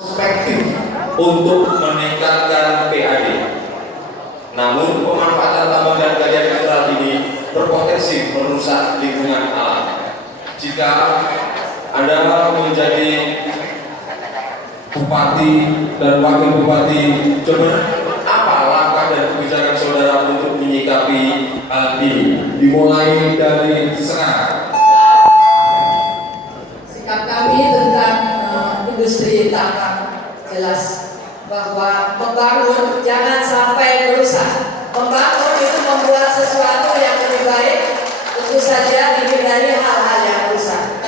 perspektif untuk meningkatkan PAD. Namun pemanfaatan tambang dan galian mineral ini berpotensi merusak lingkungan alam. Jika Anda menjadi Bupati dan Wakil Bupati Jember, apa langkah dan kebijakan saudara untuk menyikapi hal ini? Dimulai dari sekarang. Sikap kami tentang industri tambang jelas bahwa membangun jangan sampai merusak. Membangun itu membuat sesuatu yang lebih baik, tentu saja dihindari hal-hal yang rusak.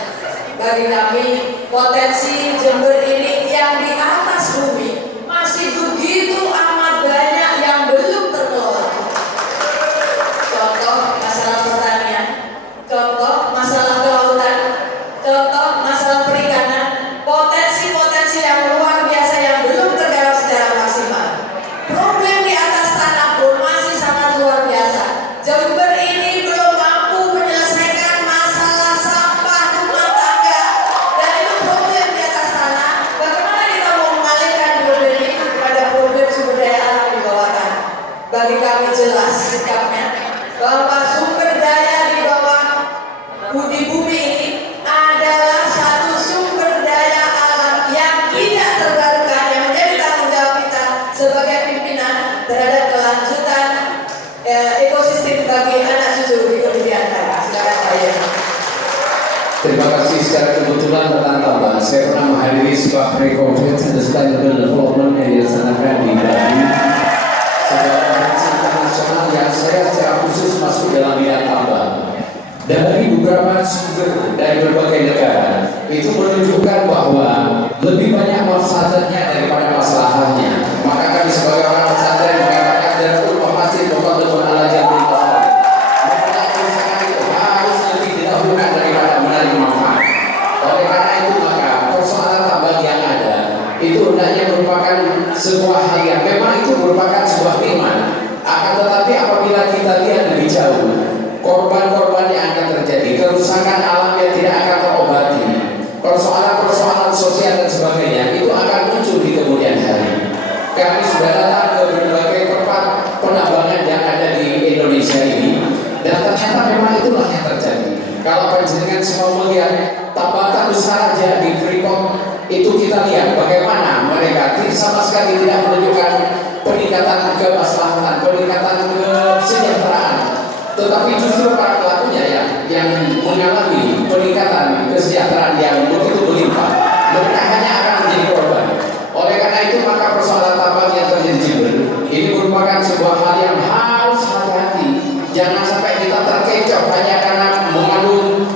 Bagi kami, potensi Jember ini yang di atas bumi masih begitu amat banyak yang belum terkelola. Contoh masalah pertanian, contoh masalah kelautan, contoh masalah perikanan, potensi-potensi yang luar biasa yang belum tergarap secara maksimal. Problem di atas tanah pun masih sangat luar biasa. Jember ini belum mampu menyelesaikan masalah sampah rumah tangga, dan itu problem di atas tanah. Bagaimana kita mau mengalihkan problem ini kepada problem sumber daya alam di bawah tanah? Bagi kami jelas sikapnya bahwa sumber daya di bawah di bumi ini adalah satu sumber daya alam yang tidak terbarukan, yang menjadi tanggung jawab kita sebagai pimpinan terhadap kelanjutan ekosistem bagi anak cucu di kemudian hari. Silakan Pak Yeni. Terima kasih. Secara kebetulan tentang tambang, saya pernah menghadiri sebuah pre-conference and sustainable development yang dilaksanakan di Bali, sebuah konferensi internasional yang saya secara khusus masuk dalam bidang tambang. Dari beberapa sumber dari berbagai negara itu menunjukkan bahwa lebih banyak manfaatnya daripada masalahnya. Maka kami sebagai orang pesantren mengatakan dan pasti bukan ala jamin masalah. Usaha itu harus lebih didahulukan daripada menarik manfaat. Oleh karena itu maka persoalan tambang yang ada itu hendaknya merupakan sebuah hal yang memang itu merupakan sebuah nikmat. Akan tetapi apabila kita lihat lebih jauh, korban-korban yang akan terjadi, kerusakan alam yang tidak akan terobati, persoalan-persoalan sosial dan sebagainya itu akan muncul di kemudian hari. Kami sudah datang ke berbagai tempat penambangan yang ada di Indonesia ini, dan ternyata memang itulah yang terjadi. Kalau panjenengan semua melihat tambatan besar aja di Freeport, itu kita lihat bagaimana mereka sama sekali tidak menunjukkan peningkatan kemaslahatan, peningkatan kesejahteraan, tetapi justru para pelakunya yang mengalami peningkatan kesejahteraan yang begitu berlimpah, mereka hanya akan menjadi korban. Oleh karena itu maka persoalan tambang yang terjadi di Jember ini merupakan sebuah hal yang harus hati-hati. Jangan sampai kita terkecoh hanya karena mengandung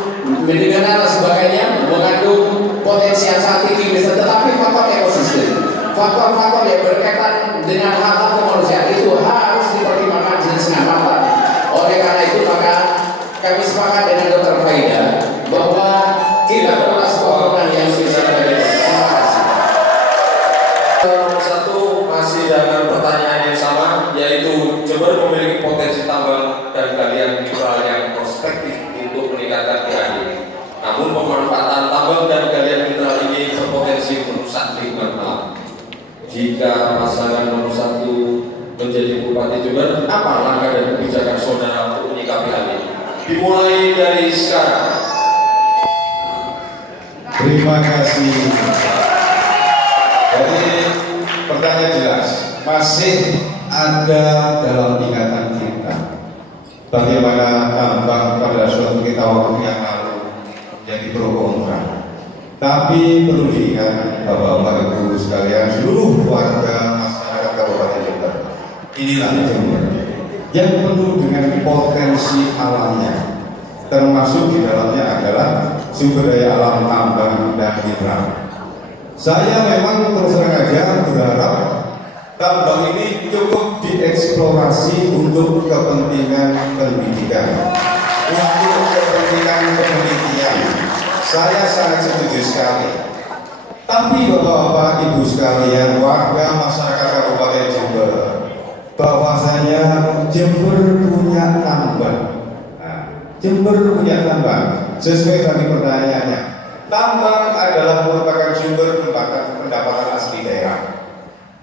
mineral dan sebagainya, mengandung potensi yang sangat tinggi, tetapi faktor ekosistem, faktor-faktor yang berkaitan dengan hal-hal kemanusiaan itu harus dipertimbangkan dengan matang. Oleh karena itu maka kami sepakat dengan Dr. Faida bahwa kita perlu sebuah program yang bisa terjadi. Terima kasih. Nomor satu masih dengan pertanyaan yang sama, yaitu Jember memiliki potensi tambang dan galian mineral yang prospektif untuk meningkatkan PAD. Namun pemanfaatan tambang dan galian mineral ini berpotensi merusak lingkungan alam. Jika pasangan nomor satu menjadi Bupati Jember, apa langkah dan kebijakan saudara untuk menyikapi hal ini? Dimulai dari sekarang. Terima kasih. Jadi pertanyaan jelas, masih ada dalam ingatan kita bagaimana tambang pada suatu kita waktu yang lalu menjadi pro kontra. Tapi perlu diingat Bapak Ibu sekalian, seluruh warga masyarakat Kabupaten Jember, inilah Jember yang penuh dengan potensi alamnya, termasuk di dalamnya adalah sumber daya alam tambang dan mineral. Saya memang terus terang aja berharap tambang ini cukup dieksplorasi untuk kepentingan pendidikan, untuk kepentingan penelitian. Saya sangat setuju sekali. Tapi Bapak-bapak, Ibu sekalian, warga masyarakat Kabupaten Jember, bahwasanya Jember punya tambang. Jember punya tambang. Sesuai tadi pertanyaannya, tambang adalah merupakan sumber pendapatan asli daerah.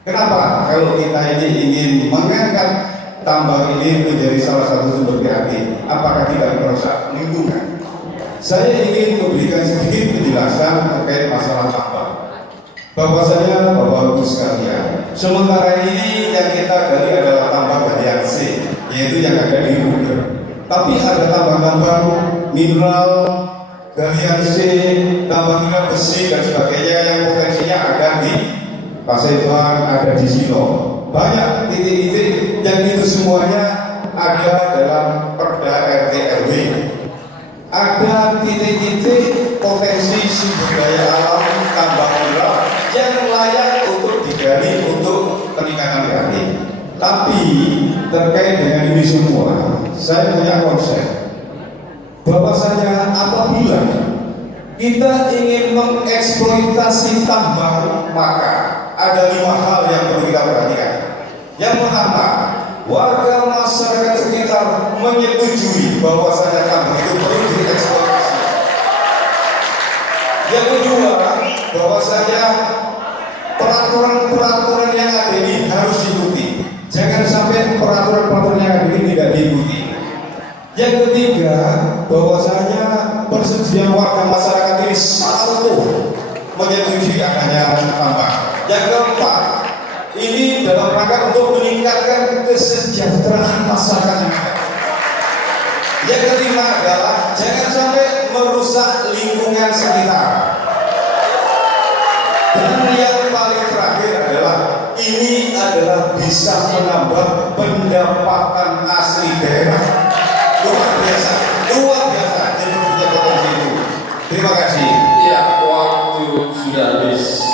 Kenapa? Kalau kita ini ingin mengangkat tambang ini menjadi salah satu sumber PAD, apakah tidak merusak lingkungan? Saya ingin memberikan sedikit penjelasan terkait masalah tambang. Bahwasanya Bapak Ibu sekalian, sementara ini yang kita gali adalah tambang galian C, yaitu yang ada di Ruger. Tapi ada tambang-tambang mineral galian C, tambang mineral besi dan sebagainya yang potensinya ada di Paseban, ada di Silo. Banyak titik-titik yang itu semuanya ada dalam Perda RT RW. Ada titik-titik potensi sumber daya alam tambang mineral yang layak untuk digali untuk peningkatan PAD. Tapi terkait dengan ini semua, saya punya konsep bahwasanya apabila kita ingin mengeksploitasi tambang, maka ada 5 hal yang perlu kita perhatikan. Yang pertama, warga masyarakat sekitar menyetujui bahwasanya tambang itu perlu dieksploitasi. Yang kedua, bahwasanya peraturan-peraturan yang ada ini harus diikuti. Jangan sampai peraturan-peraturan yang ada ini tidak diikuti. Yang ketiga, bahwasanya persetujuan warga masyarakat ini selalu menyetujui adanya tambang. Yang keempat, ini dalam rangka untuk meningkatkan kesejahteraan masyarakat yang ada. Yang kelima adalah jangan sampai merusak lingkungan sekitar. Dan yang paling terakhir adalah ini adalah bisa menambah pendapatan asli daerah. Luar biasa jadi punya potensi itu. Terima kasih. Ya, waktu sudah habis.